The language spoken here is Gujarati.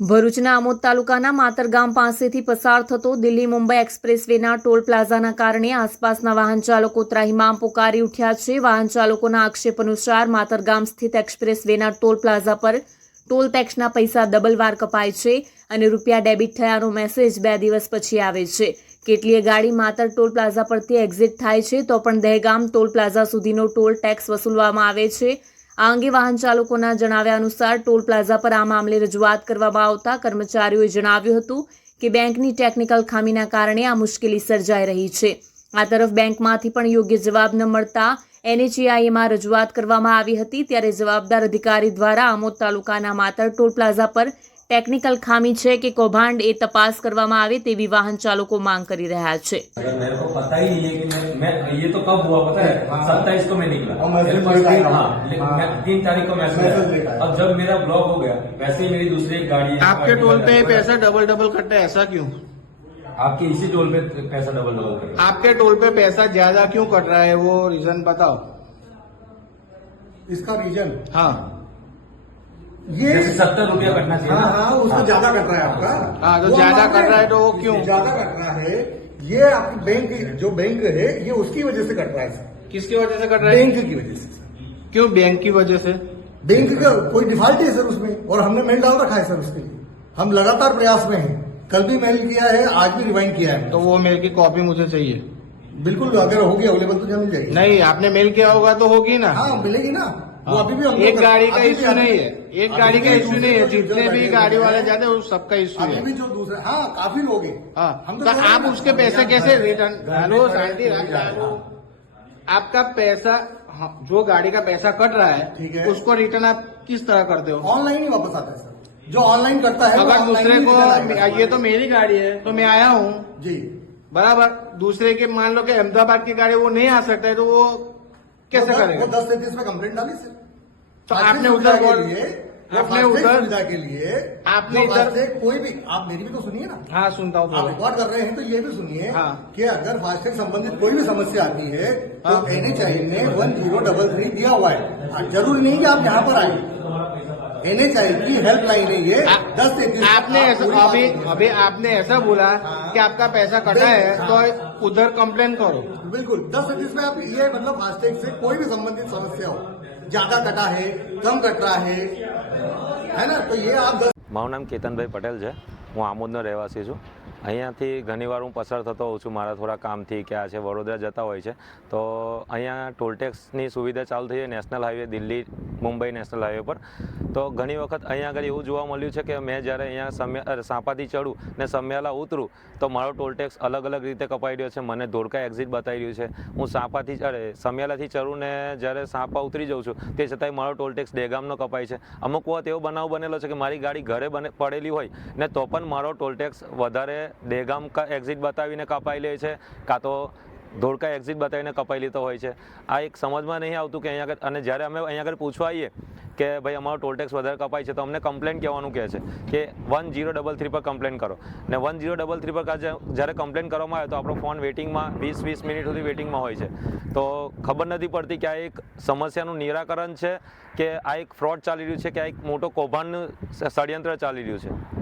ભરૂચના આમોદ તાલુકાના માતર ગામ પાસેથી પસાર થતો દિલ્હી મુંબઈ એક્સપ્રેસવેના ટોલ પ્લાઝાના કારણે આસપાસના વાહન ચાલકો ત્રાહિમામ પોકારી ઉઠ્યા છે. વાહન ચાલકોના આક્ષેપ અનુસાર માતર ગામ સ્થિત એક્સપ્રેસવેના ટોલ પ્લાઝા પર ટોલ ટેક્સના પૈસા ડબલ વાર કપાય છે અને રૂપિયા ડેબિટ થયાનો મેસેજ બે દિવસ પછી આવે છે. કેટલીય ગાડી માતર ટોલ પ્લાઝા પરથી એક્ઝિટ થાય છે તો પણ દહેગામ ટોલ પ્લાઝા સુધીનો ટોલ ટેક્સ વસૂલવામાં આવે છે. આ અંગે વાહન ચાલકોના જણાવ્યા અનુસાર ટોલ પ્લાઝા પર આ મામલે રજૂઆત કરવામાં આવતા કર્મચારીઓએ જણાવ્યું હતું કે બેંકની ટેકનિકલ ખામીના કારણે આ મુશ્કેલી સર્જાઈ રહી છે. આ તરફ બેંકમાંથી પણ યોગ્ય જવાબ ન મળતા એનએચએઆઈએમાં રજૂઆત કરવામાં આવી હતી, ત્યારે જવાબદાર અધિકારી દ્વારા આમોદ તાલુકાના માતર ટોલ પ્લાઝા પર ટેકનિકલ ખામી છે કે કૌભાંડ એ તપાસ કરવામાં આવે તેવી વાહન ચાલકો માંગ કરી રહ્યા છે अगर मेरे को पता ही नहीं है कि मैं, मैं ये तो कब हुआ पता है हाँ। सत्ताईस को मैं निकला और मैसेज मेरे पास देखा। हाँ लेकिन हाँ। मैं तीन तारीख को मैसेज मैसेज आया देखा है। अब जब मेरा ब्लॉक हो गया वैसे ही मेरी दूसरी एक गाड़ी है आपके टोल पे पैसा डबल डबल कटता है ऐसा क्यों आपके इसी टोल पे पैसा डबल डबल कर आपके टोल पे पैसा ज्यादा क्यों कट रहा है वो रीजन बताओ इसका रीजन हाँ ये सत्तर रुपया कटना चाहिए हाँ हाँ उसका हाँ। ज़्यादा कट रहा है आपका। हाँ, तो ज़्यादा कट रहा है तो वो क्यों? ज़्यादा कट रहा है। ये आपकी बैंक जो बैंक है ये उसकी वजह से कट रहा है सर। किसकी वजह से कट रहा है? बैंक की वजह से क्यों बैंक की वजह से? बैंक का कोई डिफ़ॉल्ट है सर उसमें? और हमने मेल डाल रखा है सर उसके लिए। हम लगातार प्रयास में हैं। कल भी मेल किया है आज भी रिवाइंड किया है। तो वो मेल की कॉपी मुझे चाहिए। बिल्कुल अगर होगी अवेलेबल तो मिल जाएगी। नहीं आपने मेल किया होगा तो होगी ना। हाँ मिलेगी ना। वो हाँ। अभी भी एक गाड़ी का इश्यू नहीं है। एक गाड़ी का इश्यू नहीं है। जितने भी गाड़ी वाले जाते हैं वो सबका इश्यू है। जो दूसरे हाँ काफ़ी लोग हैं। हाँ हम तो तो आप उसके पैसे कैसे रिटर्न हेलो शांति आपका पैसा हाँ, जो गाड़ी का पैसा कट रहा ठीक है। है। उसको रिटर्न आप किस तरह करते हो? ऑनलाइन ही वापस आता है सर। जो ऑनलाइन करता है अगर दूसरे को ये तो मेरी गाड़ी है तो मैं आया हूँ। जी। बराबर। दूसरे के मान लो कि अहमदाबाद की गाड़ी वो नहीं आ सकता है तो वो कैसे करेंगे? वो दस तैतीस में कंप्लेंट डाली सर तो आपने उधर के लिए आपने उधर के लिए आपने इधर- से कोई भी आप मेरी भी तो सुनिए ना। हाँ सुनता हूँ आप रिकॉर्ड कर रहे हैं तो ये भी सुनिए हाँ। कि अगर फास्टैग संबंधित कोई भी समस्या आती है तो हाँ। एनएचआई ने वन ज़ीरो डबल थ्री दिया हुआ है। हाँ, ज़रूरी नहीं कि आप यहाँ पर आए एनएचआई की हेल्पलाइन है ये आ- दस तैतीस आपने आप ऐसा पूरी बात अभी सुनिए। अभी आपने ऐसा बोला हाँ। कि आपका पैसा कटा है तो उधर कंप्लेन करो बिल्कुल दस तैतीस में आप ये मतलब फास्टैग से कोई भी संबंधित समस्या हो ज्यादा कटा है कम कट रहा है है ना तो ये आप दस મારું નામ કેતનભાઈ પટેલ છે હું આમોદનો રહેવાસી છું અહીંયાથી ઘણીવાર હું પસાર થતો હોઉં છું. મારા થોડા કામથી કે આ છે, વડોદરા જતા હોય છે. તો અહીંયા ટોલટેક્સની સુવિધા ચાલુ થઈ છે national highway, Delhi, Mumbai national highway પર. તો ઘણી વખત અહીંયા આગળ એવું જોવા મળ્યું છે કે મેં જ્યારે અહીંયા સમ્યા સાંપાથી ચડું ને સમ્યાલા ઉતરું, તો મારો ટોલટેક્સ અલગ અલગ રીતે કપાઈ રહ્યો છે. મને ધોળકા એક્ઝિટ બતાવી રહ્યું છે. હું સાંપાથી, અરે, સમ્યાલાથી ચડું ને જ્યારે સાંપા ઉતરી જાઉં છું, તે છતાંય મારો ટોલટેક્સ ડેગામનો કપાય છે. અમુક વખત એવો બનાવ બનેલો છે કે મારી ગાડી ઘરે બને, પડેલી હોય ને તો પણ મારો ટોલટેક્સ વધારે ડેગામ એક્ઝિટ બતાવીને કપાઈ લે છે, કાં તો ધોળકા એક્ઝિટ બતાવીને કપાઈ લેતો હોય છે. આ એક સમજમાં નહીં આવતું કે અહીંયા આગળ અને જ્યારે અમે અહીંયા આગળ પૂછવા આવીએ કે ભાઈ અમારો ટોલટેક્સ વધારે કપાય છે, તો અમને કમ્પ્લેન કહેવાનું કહે છે કે વન જીરો ડબલ થ્રી પર કમ્પ્લેન કરો. ને વન જીરો ડબલ થ્રી પર જ્યારે કમ્પ્લેન કરવામાં આવે તો આપણો ફોન વેટિંગમાં વીસ વીસ મિનિટ સુધી વેટિંગમાં હોય છે. તો ખબર નથી પડતી કે આ એક સમસ્યાનું નિરાકરણ છે કે આ એક ફ્રોડ ચાલી રહ્યું છે, કે આ એક મોટો કૌભાંડનું ષડયંત્ર ચાલી રહ્યું છે.